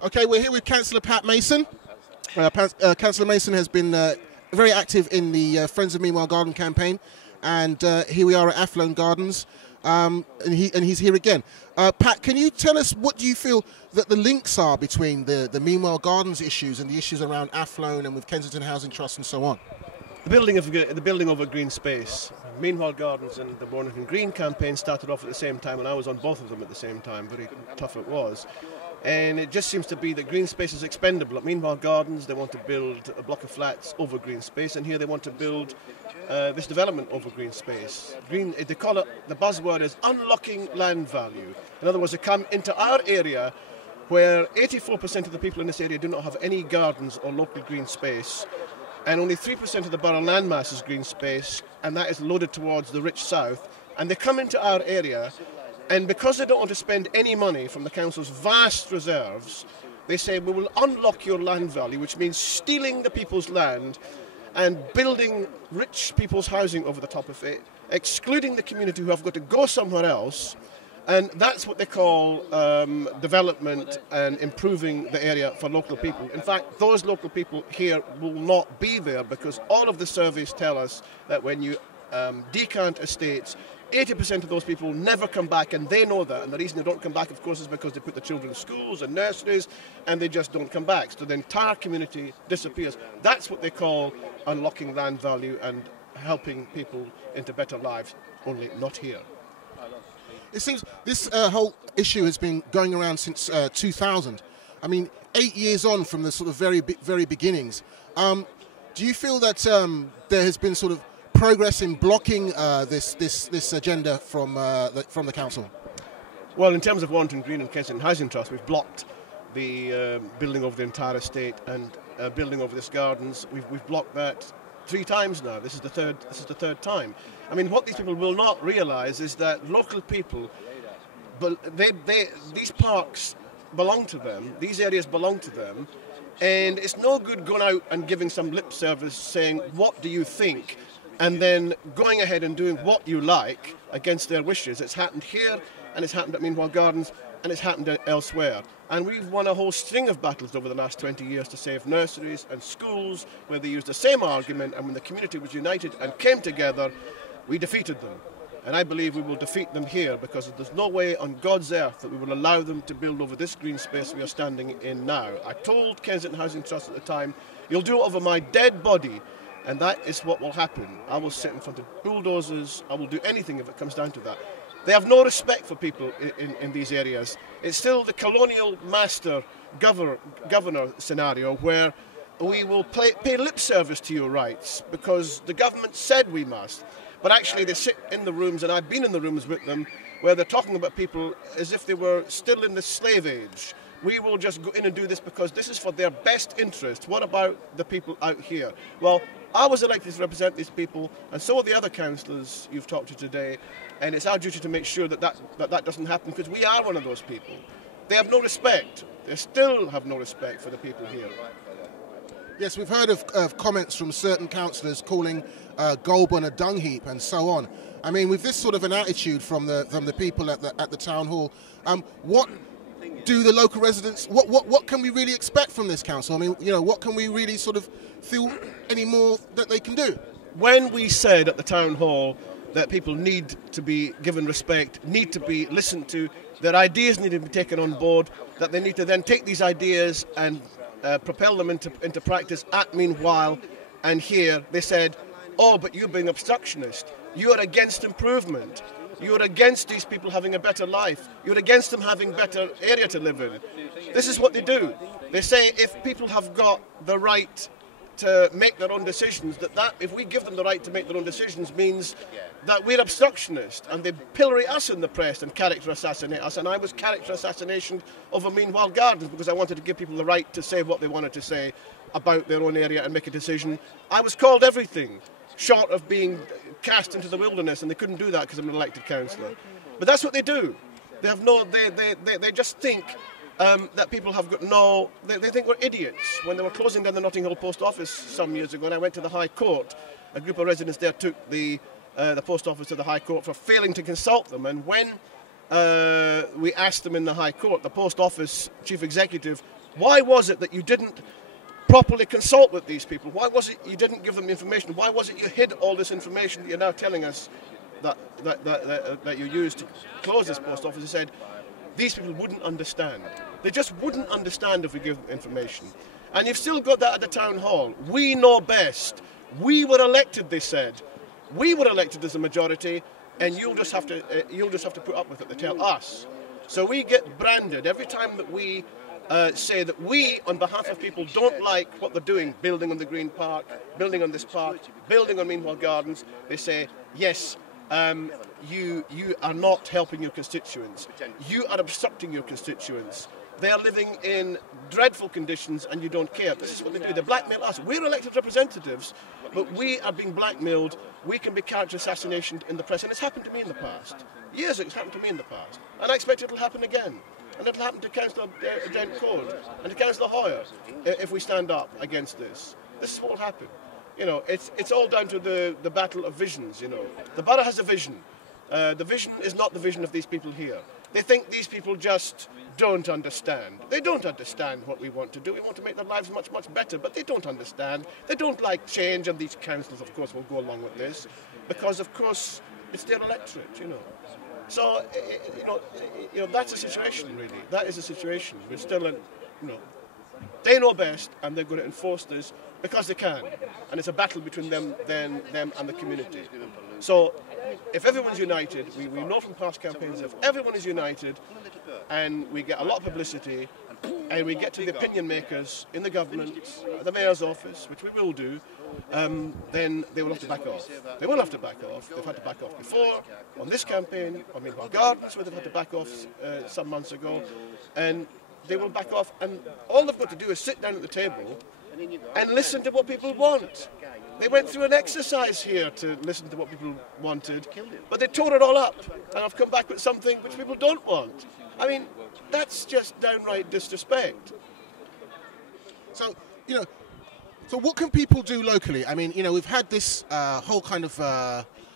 Okay, we're here with Councillor Pat Mason. Councillor Mason has been very active in the Friends of Meanwhile Garden campaign, and here we are at Athlone Gardens, and he's here again. Pat, can you tell us what do you feel that the links are between the Meanwhile Gardens issues and the issues around Athlone and with Kensington Housing Trust and so on? The building of a green space. Meanwhile Gardens and the Born Green campaign started off at the same time, and I was on both of them at the same time. Very tough it was. And it just seems to be that green space is expendable. At Meanwhile Gardens, they want to build a block of flats over green space, and here they want to build this development over green space. They call it, the buzzword is unlocking land value. In other words, they come into our area where 84% of the people in this area do not have any gardens or local green space, and only 3% of the borough landmass is green space, and that is loaded towards the rich south. And they come into our area, and because they don't want to spend any money from the council's vast reserves, they say we will unlock your land value, which means stealing the people's land and building rich people's housing over the top of it, excluding the community who have got to go somewhere else. And that's what they call development and improving the area for local people. In fact, those local people here will not be there because all of the surveys tell us that when you decant estates, 80% of those people never come back, and they know that. And the reason they don't come back, of course, is because they put the children in schools and nurseries, and they just don't come back. So the entire community disappears. That's what they call unlocking land value and helping people into better lives, only not here. It seems this whole issue has been going around since 2000. I mean, 8 years on from the sort of very beginnings. Do you feel that there has been sort of progress in blocking this agenda from the council? Well, in terms of Warrington Green and Kensington Housing Trust, we've blocked the building over the entire estate and building over this gardens. We've blocked that 3 times now. This is the third time. I mean, what these people will not realise is that local people, these parks belong to them. These areas belong to them, and it's no good going out and giving some lip service saying, "What do you think?" and then going ahead and doing what you like against their wishes. It's happened here, and it's happened at Meanwhile Gardens, and it's happened elsewhere. And we've won a whole string of battles over the last 20 years to save nurseries and schools where they used the same argument, and when the community was united and came together, we defeated them. And I believe we will defeat them here because there's no way on God's earth that we will allow them to build over this green space we are standing in now. I told Kensington Housing Trust at the time, "You'll do it over my dead body." And that is what will happen. I will sit in front of bulldozers. I will do anything if it comes down to that. They have no respect for people in these areas. It's still the colonial master governor scenario where we will pay lip service to your rights because the government said we must. But actually they sit in the rooms, and I've been in the rooms with them, where they're talking about people as if they were still in the slave age. We will just go in and do this because this is for their best interest. What about the people out here? Well, I was elected to represent these people, and so are the other councillors you've talked to today, and it's our duty to make sure that doesn't happen because we are one of those people. They have no respect. They still have no respect for the people here. Yes, we've heard of comments from certain councillors calling Golborne a dung heap and so on. I mean, with this sort of an attitude from the people at the town hall, what do the local residents? What can we really expect from this council? I mean, you know, what can we really sort of feel any more that they can do? When we said at the town hall that people need to be given respect, need to be listened to, their ideas need to be taken on board, that they need to then take these ideas and propel them into practice at Meanwhile and here, they said, "Oh, but you're being obstructionist. You're against improvement. You're against these people having a better life. You're against them having better area to live in." This is what they do. They say if people have got the right to make their own decisions, that if we give them the right to make their own decisions means that we're obstructionist, and they pillory us in the press and character assassinate us. And I was character assassination over Meanwhile Gardens because I wanted to give people the right to say what they wanted to say about their own area and make a decision. I was called everything short of being cast into the wilderness, and they couldn't do that because I'm an elected councillor. But that's what they do. They have no. They just think that people have got no. They think we're idiots. When they were closing down the Notting Hill Post Office some years ago, and I went to the High Court, a group of residents there took the post office to the High Court for failing to consult them. And when we asked them in the High Court, the post office chief executive Why was it that you didn't properly consult with these people? Why was it you didn't give them information? Why was it you hid all this information that you're now telling us that you used to close this post office? You said these people wouldn't understand. They just wouldn't understand if we give them information. And you've still got that at the town hall. We know best. We were elected, they said. We were elected as a majority, and you'll just have to put up with it. They tell us. So we get branded every time that we say that we, on behalf of people, don't like what they're doing, building on the Green Park, building on this park, building on Meanwhile Gardens. They say, yes, you are not helping your constituents. You are obstructing your constituents. They are living in dreadful conditions and you don't care. This is what they do. They blackmail us. We're elected representatives, but we are being blackmailed. We can be character assassinated in the press. And it's happened to me in the past. Years it's happened to me in the past. And I expect it'll happen again. And it'll happen to Councillor Dent Code and to Councillor Hoyer if we stand up against this. This is what will happen. You know, it's all down to the battle of visions, you know. The borough has a vision. The vision is not the vision of these people here. They think these people just don't understand. They don't understand what we want to do. We want to make their lives much, much better, but they don't understand. They don't like change, and these councillors, of course, will go along with this because, of course, it's their electorate, you know. So, you know, that's a situation, really. That is a situation. We're still in, you know, they know best, and they're going to enforce this because they can. And it's a battle between them and the community. So, if everyone's united, we know from past campaigns, if everyone is united, and we get a lot of publicity, and we get to the opinion makers in the government, the mayor's office, which we will do, then they will have to back off. They will have to back off. They've had to back off before, on this campaign, on Meanwhile Gardens, where they've had to back off some months ago, and they will back off, and all they've got to do is sit down at the table and listen to what people want. They went through an exercise here to listen to what people wanted, but they tore it all up, and I've come back with something which people don't want. I mean, that's just downright disrespect. So, you know, so what can people do locally? I mean, you know, we've had this whole kind of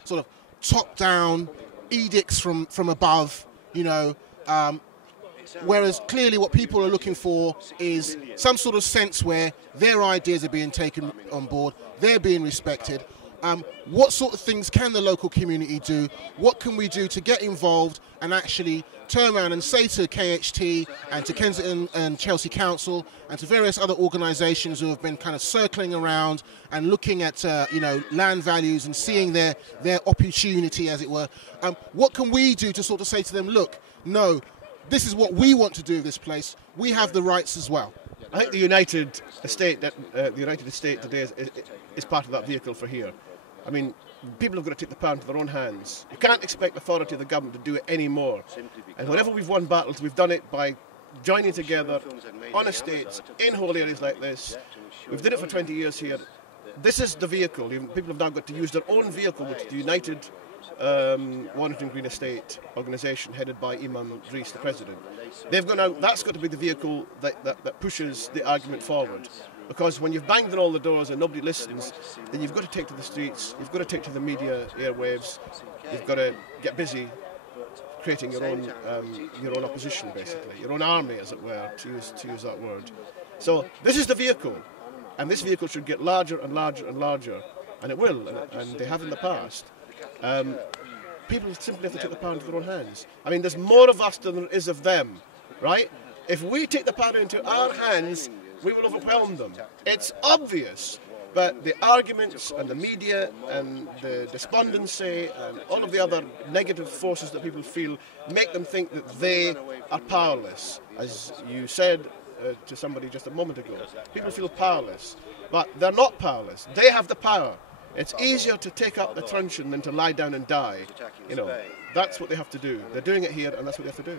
sort of top-down edicts from above, you know, whereas clearly what people are looking for is some sort of sense where their ideas are being taken on board, they're being respected. What sort of things can the local community do? What can we do to get involved and actually turn around and say to KHT and to Kensington and Chelsea Council and to various other organisations who have been kind of circling around and looking at you know, land values and seeing their opportunity, as it were. What can we do to sort of say to them, look, no, this is what we want to do with this place. We have the rights as well. I think the United Estate today is part of that vehicle for here. I mean, people have got to take the power into their own hands. You can't expect the authority of the government to do it anymore. And whenever we've won battles, we've done it by joining together on estates, in whole areas like this. We've done it for 20 years here. This is the vehicle. People have now got to use their own vehicle, which is the United Warrington Green Estate organisation headed by Imam Dries, the president. They've gone out. That's got to be the vehicle that pushes the argument forward. Because when you've banged on all the doors and nobody listens, then you've got to take to the streets, you've got to take to the media airwaves, you've got to get busy creating your own opposition, basically, your own army, as it were, to use that word. So this is the vehicle, and this vehicle should get larger and larger and larger, and it will, and they have in the past. People simply have to take the power into their own hands. I mean, there's more of us than there is of them, right? If we take the power into our hands, we will overwhelm them. It's obvious, but the arguments and the media and the despondency and all of the other negative forces that people feel make them think that they are powerless. As you said to somebody just a moment ago, people feel powerless, but they're not powerless. They have the power. It's easier to take up the truncheon than to lie down and die. You know, that's what they have to do. They're doing it here, and that's what they have to do.